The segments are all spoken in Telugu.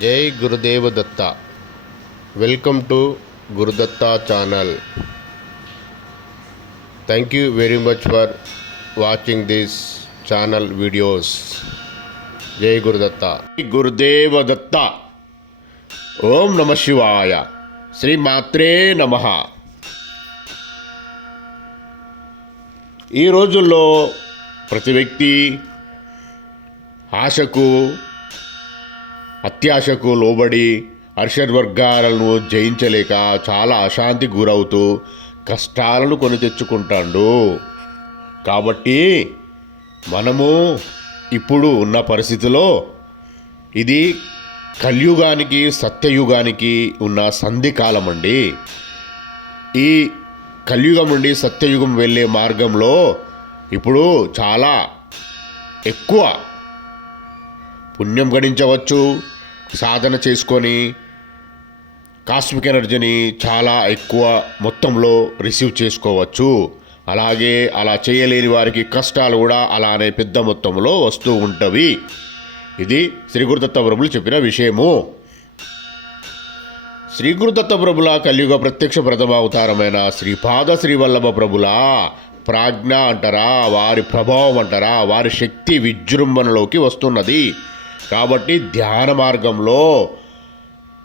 జై Gurudeva Datta welcome to Gurudatta channel. Thank you very much for watching this channel videos జై గురుదత్త. గురుదేవ దత్త ఓం నమ శివాయ. శ్రీ మాత్రే నమ. ఈ రోజుల్లో ప్రతి వ్యక్తి ఆశకు అత్యాశకు లోబడి హర్షవర్గాలను జయించలేక చాలా అశాంతికి గురవుతూ కష్టాలను కొని తెచ్చుకుంటాడు. కాబట్టి మనము ఇప్పుడు ఉన్న పరిస్థితిలో ఇది కలియుగానికి సత్యయుగానికి ఉన్న సంధి కాలం అండి ఈ కలియుగం నుండి సత్యయుగం వెళ్ళే మార్గంలో ఇప్పుడు చాలా ఎక్కువ పుణ్యం గడించవచ్చు సాధన చేసుకొని కాస్మిక్ ఎనర్జీని చాలా ఎక్కువ మొత్తంలో రిసీవ్ చేసుకోవచ్చు. అలాగే అలా చేయలేని వారికి కష్టాలు కూడా అలానే పెద్ద మొత్తంలో వస్తూ ఉంటవి. ఇది శ్రీగురుదత్త ప్రభులు చెప్పిన విషయము. శ్రీగురుదత్త ప్రభుల కలియుగ ప్రత్యక్ష ప్రథమ అవతారమైన శ్రీపాద శ్రీవల్లభ ప్రభుల ప్రాజ్ఞ అంటారా వారి ప్రభావం అంటారా వారి శక్తి విజృంభణలోకి వస్తున్నది. కాబట్టి ధ్యాన మార్గంలో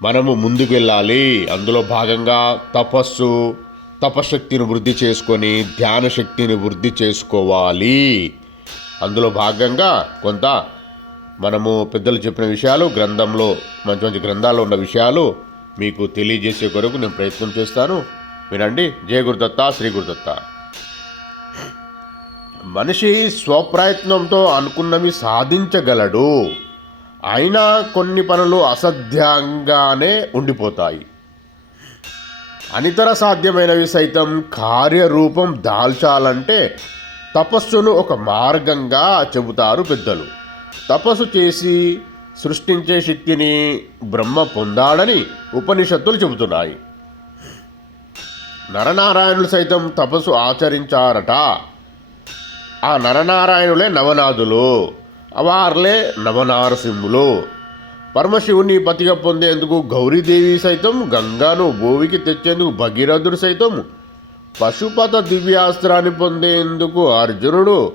మనము ముందుకు వెళ్ళాలి అందులో భాగంగా తపస్సు తపశక్తిని వృద్ధి చేసుకొని ధ్యాన శక్తిని వృద్ధి చేసుకోవాలి. అందులో భాగంగా కొంత మనము పెద్దలు చెప్పిన విషయాలు గ్రంథంలో మంచి మంచి గ్రంథాల్లో ఉన్న విషయాలు మీకు తెలియజేసే కొరకు నేను ప్రయత్నం చేస్తాను. వినండి. జయ గురుదత్త శ్రీ గురుదత్త. మనిషి స్వప్రయత్నంతో అనుకున్నవి సాధించగలడు. అయినా కొన్ని పనులు అసాధ్యంగానే ఉండిపోతాయి. అనితర సాధ్యమైనవి సైతం కార్యరూపం దాల్చాలంటే తపస్సును ఒక మార్గంగా చెబుతారు పెద్దలు. తపస్సు చేసి సృష్టించే శక్తిని బ్రహ్మ పొందాడని ఉపనిషత్తులు చెబుతున్నాయి. నరనారాయణులు సైతం తపస్సు ఆచరించారట. ఆ నరనారాయణులే నవనాథులు. అవార్లే నవనారసింహులు పరమశివుని పతిగా పొందేందుకు గౌరీదేవి సైతం గంగాను భూమికి తెచ్చేందుకు భగీరథుడు సైతం పశుపత దివ్యాస్త్రాన్ని పొందేందుకు అర్జునుడు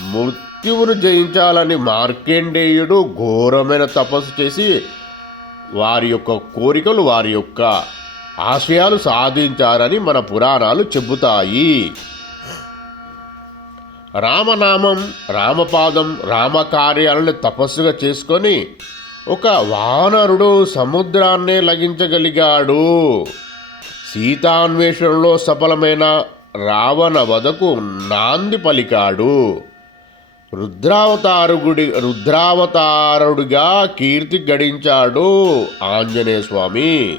మృత్యువును జయించాలని మార్కండేయుడు ఘోరమైన తపస్సు చేసి వారి యొక్క కోరికలు వారి యొక్క ఆశయాలు సాధించారని మన పురాణాలు చెబుతాయి. రామనామం రామపాదం రామకార్యాలను తపస్సుగా చేసుకొని ఒక వానరుడు సముద్రాన్నే లగించగలిగాడు. సీతాన్వేషణలో సఫలమైన రావణ వధకు నాంది పలికాడు. రుద్రావతారుగుడి రుద్రావతారుడిగా కీర్తి గడించాడు ఆంజనేయ స్వామి.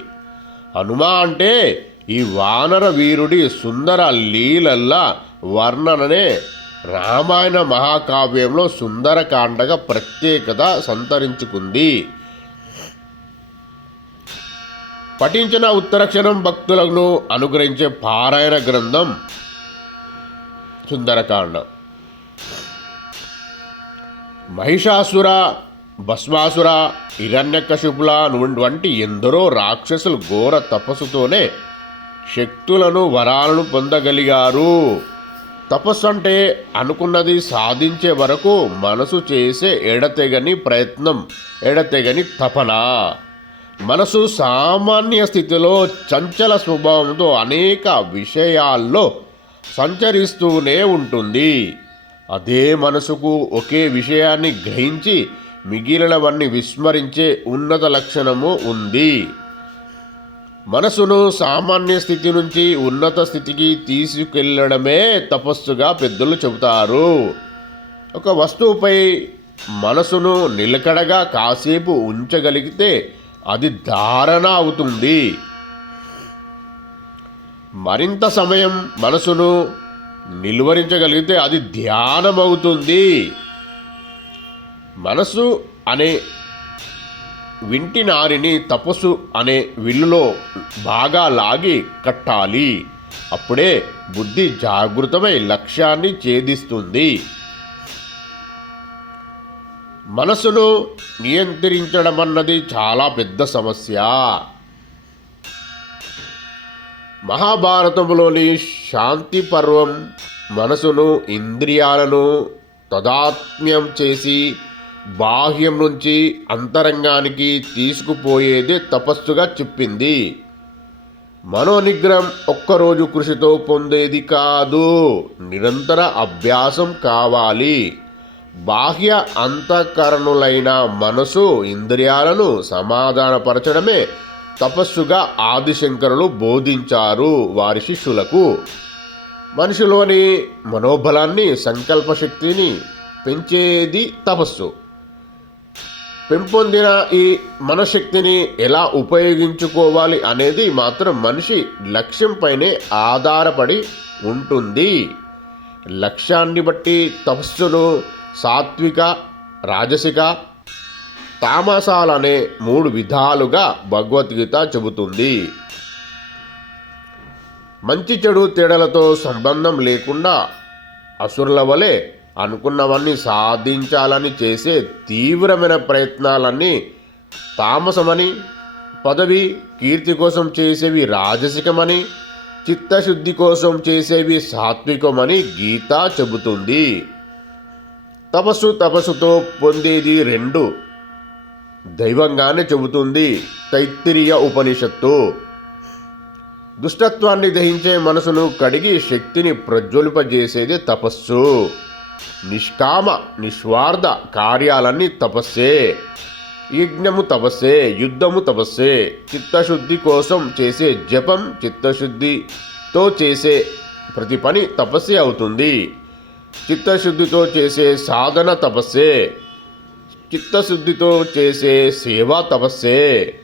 హనుమా అంటే ఈ వానర వీరుడి సుందర లీలల్ల వర్ణననే రామాయణ మహాకావ్యంలో సుందరకాండగా ప్రత్యేకత సంతరించుకుంది. పఠించిన ఉత్తరక్షణం భక్తులను అనుగ్రహించే పారాయణ గ్రంథం సుందరకాండం. మహిషాసుర భస్మాసుర హిరణ్యకశిపుల వంటి ఎందరో రాక్షసులు ఘోర తపస్సుతోనే శక్తులను వరాలను పొందగలిగారు. తపస్సు అంటే అనుకున్నది సాధించే వరకు మనసు చేసే ఎడతెగని ప్రయత్నం ఎడతెగని తపన. మనసు సామాన్య స్థితిలో చంచల స్వభావంతో అనేక విషయాల్లో సంచరిస్తూనే ఉంటుంది. అదే మనసుకు ఒకే విషయాన్ని గ్రహించి మిగిలినవన్నీ విస్మరించే ఉన్నత లక్షణము ఉంది. మనసును సామాన్య స్థితి నుంచి ఉన్నత స్థితికి తీసుకెళ్ళడమే తపస్సుగా పెద్దలు చెబుతారు. ఒక వస్తువుపై మనసును నిలకడగా కాసేపు ఉంచగలిగితే అది ధారణ అవుతుంది. మరింత సమయం మనసును నిలువరించగలిగితే అది ధ్యానం అవుతుంది మనసు అనే వింటి నారిని తపస్సు అనే విల్లులో బాగా లాగి కట్టాలి. అప్పుడే బుద్ధి జాగృతమై లక్ష్యాన్ని ఛేదిస్తుంది. మనసును నియంత్రించడం అన్నది చాలా పెద్ద సమస్య. మహాభారతంలోని శాంతి పర్వం మనసును ఇంద్రియాలను తదాత్మ్యం చేసి బాహ్యం నుంచి అంతరంగానికి తీసుకుపోయేదే తపస్సుగా చెప్పింది. మనోనిగ్రహం ఒక్కరోజు కృషితో పొందేది కాదు. నిరంతర అభ్యాసం కావాలి. బాహ్య అంతఃకరణులైన మనసు ఇంద్రియాలను సమాధానపరచడమే తపస్సుగా ఆదిశంకరులు బోధించారు వారి శిష్యులకు. మనిషిలోని మనోబలాన్ని సంకల్ప శక్తిని పెంచేది తపస్సు. పెంపొందిన ఈ మనశక్తిని ఎలా ఉపయోగించుకోవాలి అనేది మాత్రం మనిషి లక్ష్యంపైనే ఆధారపడి ఉంటుంది. లక్ష్యాన్ని బట్టి తపస్సును సాత్విక రాజసిక తామసాలనే మూడు విధాలుగా భగవద్గీత చెబుతుంది. మంచి చెడు తేడలతో సంబంధం లేకుండా అసురుల వలె అనుకున్నవన్నీ సాధించాలని చేసే తీవ్రమైన ప్రయత్నాలన్నీ తామసమని పదవి కీర్తి కోసం చేసేవి రాజసికమని చిత్తశుద్ధి కోసం చేసేవి సాత్వికమని గీత చెబుతుంది. తపస్సు తపస్సుతో పొందేది రెండు దైవంగానే చెబుతుంది తైత్తిరియ ఉపనిషత్తు. దుష్టత్వాన్ని దహించే మనసును కడిగి శక్తిని ప్రజ్వలిపజేసేది తపస్సు. నిష్కామ నిస్వార్థ కార్యాలన్నీ తపస్సే. యజ్ఞము తపస్సే యుద్ధము తపస్సే. చిత్తశుద్ధి కోసం చేసే జపం చిత్తశుద్ధితో చేసే ప్రతి పని తపస్సే అవుతుంది. చిత్తశుద్ధితో చేసే సాధన తపస్సే. చిత్తశుద్ధితో చేసే సేవా తపస్సే.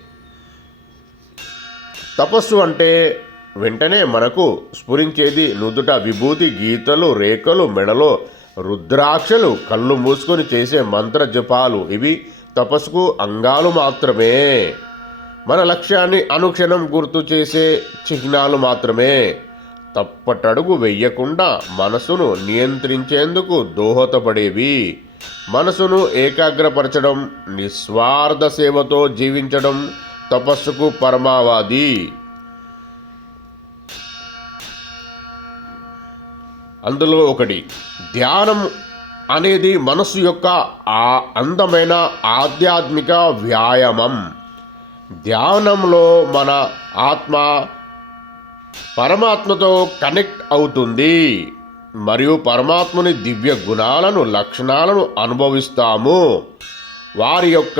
తపస్సు అంటే వెంటనే మనకు స్ఫురించేది నుదుట విభూతి గీతలు రేఖలు మెడలో రుద్రాక్షలు కళ్ళు మూసుకొని చేసే మంత్ర జపాలు ఇవి తపస్సుకు అంగాలు మాత్రమే. మన లక్ష్యాన్ని అనుక్షణం గుర్తు చేసే చిహ్నాలు మాత్రమే. తప్పటడుగు వెయ్యకుండా మనసును నియంత్రించేందుకు దోహదపడేవి. మనసును ఏకాగ్రపరచడం నిస్వార్థ సేవతో జీవించడం తపస్సుకు పరమావాది అందులో ఒకటి ధ్యానం అనేది మనసు యొక్క ఆ అందమైన ఆధ్యాత్మిక వ్యాయామం. ధ్యానంలో మన ఆత్మ పరమాత్మతో కనెక్ట్ అవుతుంది. మరియు పరమాత్ముని దివ్య గుణాలను లక్షణాలను అనుభవిస్తాము. వారి యొక్క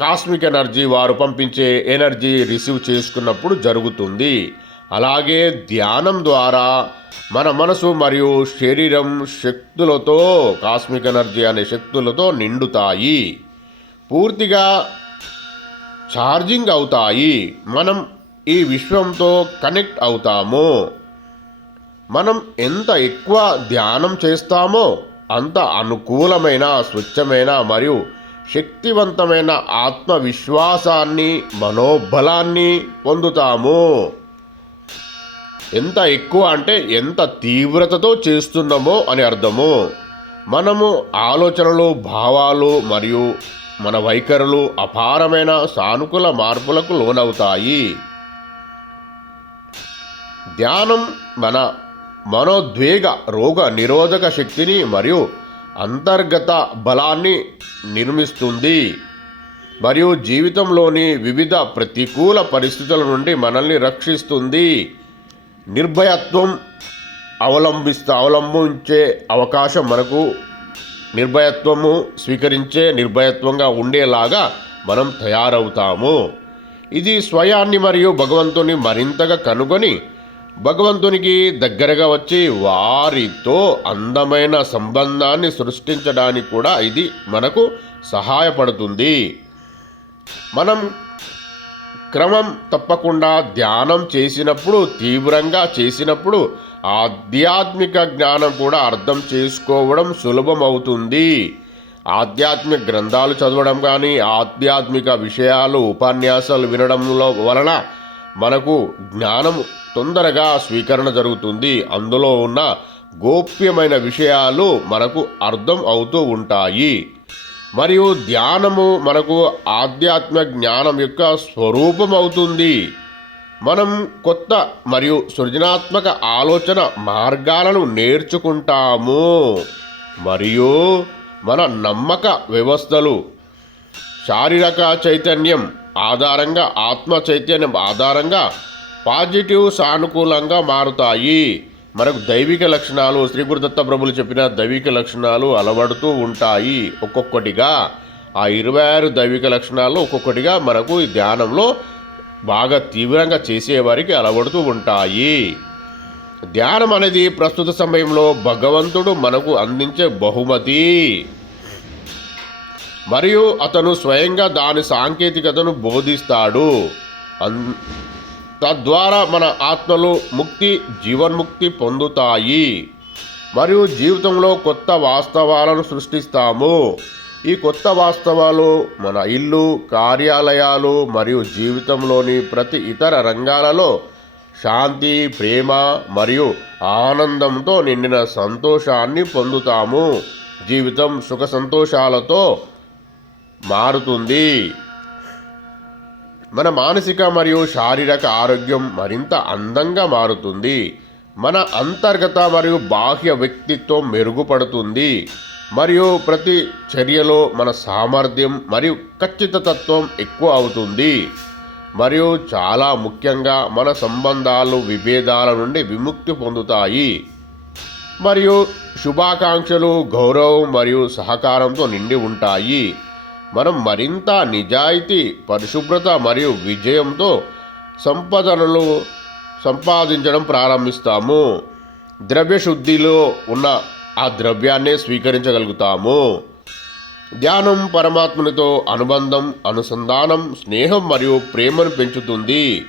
కాస్మిక్ ఎనర్జీ వారు పంపించే ఎనర్జీ రిసీవ్ చేసుకున్నప్పుడు జరుగుతుంది. అలాగే ధ్యానం ద్వారా మన మనసు మరియు శరీరం శక్తులతో కాస్మిక్ ఎనర్జీ అనే శక్తులతో నిండుతాయి. పూర్తిగా ఛార్జింగ్ అవుతాయి. మనం ఈ విశ్వంతో కనెక్ట్ అవుతాము. మనం ఎంత ఎక్కువ ధ్యానం చేస్తామో అంత అనుకూలమైన స్వచ్ఛమైన మరియు శక్తివంతమైన ఆత్మవిశ్వాసాన్ని మనోబలాన్ని పొందుతాము. ఎంత ఎక్కువ అంటే ఎంత తీవ్రతతో చేస్తున్నామో అని అర్థము. మనము ఆలోచనలు భావాలు మరియు మన వైఖరులు అపారమైన సానుకూల మార్పులకు లోనవుతాయి. ధ్యానం మన మనోద్వేగ రోగ నిరోధక శక్తిని మరియు అంతర్గత బలాన్ని నిర్మిస్తుంది. మరియు జీవితంలోని వివిధ ప్రతికూల పరిస్థితుల నుండి మనల్ని రక్షిస్తుంది. నిర్భయత్వం అవలంబిస్తా అవలంబించే అవకాశం మనకు నిర్భయత్వము స్వీకరించే నిర్భయత్వంగా ఉండేలాగా మనం తయారవుతాము. ఇది స్వయాన్ని మరియు భగవంతుని మరింతగా కనుగొని భగవంతునికి దగ్గరగా వచ్చి వారితో అందమైన సంబంధాన్ని సృష్టించడానికి కూడా ఇది మనకు సహాయపడుతుంది. మనం క్రమం తప్పకుండా ధ్యానం చేసినప్పుడు తీవ్రంగా చేసినప్పుడు ఆధ్యాత్మిక జ్ఞానం కూడా అర్థం చేసుకోవడం సులభం అవుతుంది ఆధ్యాత్మిక గ్రంథాలు చదవడం కానీ ఆధ్యాత్మిక విషయాలు ఉపన్యాసాలు వినడంలో వలన మనకు జ్ఞానం తొందరగా స్వీకరణ జరుగుతుంది. అందులో ఉన్న గోప్యమైన విషయాలు మనకు అర్థం అవుతూ ఉంటాయి. మరియు ధ్యానము మనకు ఆధ్యాత్మ జ్ఞానం యొక్క స్వరూపం అవుతుంది మనం కొత్త మరియు సృజనాత్మక ఆలోచన మార్గాలను నేర్చుకుంటాము. మరియు మన నమ్మక వ్యవస్థలు శారీరక చైతన్యం ఆధారంగా ఆత్మ చైతన్యం ఆధారంగా పాజిటివ్ సానుకూలంగా మారుతాయి. మనకు దైవిక లక్షణాలు శ్రీ గురుదత్త ప్రభులు చెప్పిన దైవిక లక్షణాలు అలవడుతూ ఉంటాయి ఒక్కొక్కటిగా. ఆ ఇరవై ఆరు దైవిక లక్షణాలు ఒక్కొక్కటిగా మనకు ఈ ధ్యానంలో బాగా తీవ్రంగా చేసేవారికి అలవడుతూ ఉంటాయి. ధ్యానం అనేది ప్రస్తుత సమయంలో భగవంతుడు మనకు అందించే బహుమతి. మరియు అతను స్వయంగా దాని సాంకేతికతను బోధిస్తాడు. అన్ తద్వారా మన ఆత్మలు ముక్తి జీవన్ముక్తి పొందుతాయి. మరియు జీవితంలో కొత్త వాస్తవాలను సృష్టిస్తాము. ఈ కొత్త వాస్తవాలు మన ఇల్లు కార్యాలయాలు మరియు జీవితంలోని ప్రతి ఇతర రంగాలలో శాంతి ప్రేమ మరియు ఆనందంతో నిండిన సంతోషాన్ని పొందుతాము. జీవితం సుఖ సంతోషాలతో మారుతుంది. మన మానసిక మరియు శారీరక ఆరోగ్యం మరింత అందంగా మారుతుంది. మన అంతర్గత మరియు బాహ్య వ్యక్తిత్వం మెరుగుపడుతుంది. మరియు ప్రతి చర్యలో మన సామర్థ్యం మరియు ఖచ్చితత్వం ఎక్కువ అవుతుంది. మరియు చాలా ముఖ్యంగా మన సంబంధాలు విభేదాల నుండి విముక్తి పొందుతాయి. మరియు శుభాకాంక్షలు గౌరవం మరియు సహకారంతో నిండి ఉంటాయి. మనం మరింత నిజాయితీ పరిశుభ్రత మరియు విజయంతో సంపదనలు సంపాదించడం ప్రారంభిస్తాము. ద్రవ్యశుద్ధిలో ఉన్న ఆ ద్రవ్యాన్నే స్వీకరించగలుగుతాము. ధ్యానం పరమాత్మనితో అనుబంధం అనుసంధానం స్నేహం మరియు ప్రేమను పెంచుతుంది.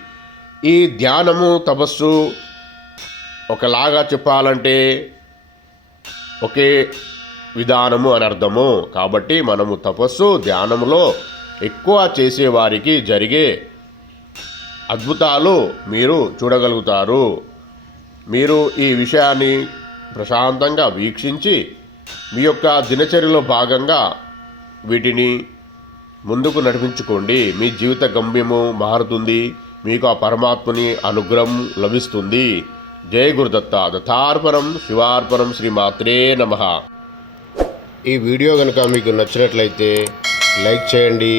ఈ ధ్యానము తపస్సు ఒకలాగా చెప్పాలంటే ఒకే విధానము అని అర్థము. కాబట్టి మనము తపస్సు ధ్యానములో ఎక్కువ చేసేవారికి జరిగే అద్భుతాలు మీరు చూడగలుగుతారు. మీరు ఈ విషయాన్ని ప్రశాంతంగా వీక్షించి మీ యొక్క దినచర్యలో భాగంగా వీటిని ముందుకు నడిపించుకోండి. మీ జీవిత గమ్యము మారుతుంది. మీకు ఆ పరమాత్మని అనుగ్రహం లభిస్తుంది. జయ గురుదత్త. దత్తార్పణం శివార్పణం శ్రీ మాత్రే నమః. ఈ వీడియో కనుక మీకు నచ్చినట్లయితే లైక్ చేయండి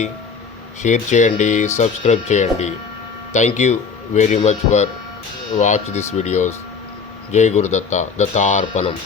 షేర్ చేయండి సబ్స్క్రైబ్ చేయండి. Thank you very much for watch this videos జై గురుదత్త దత్తార్పణం.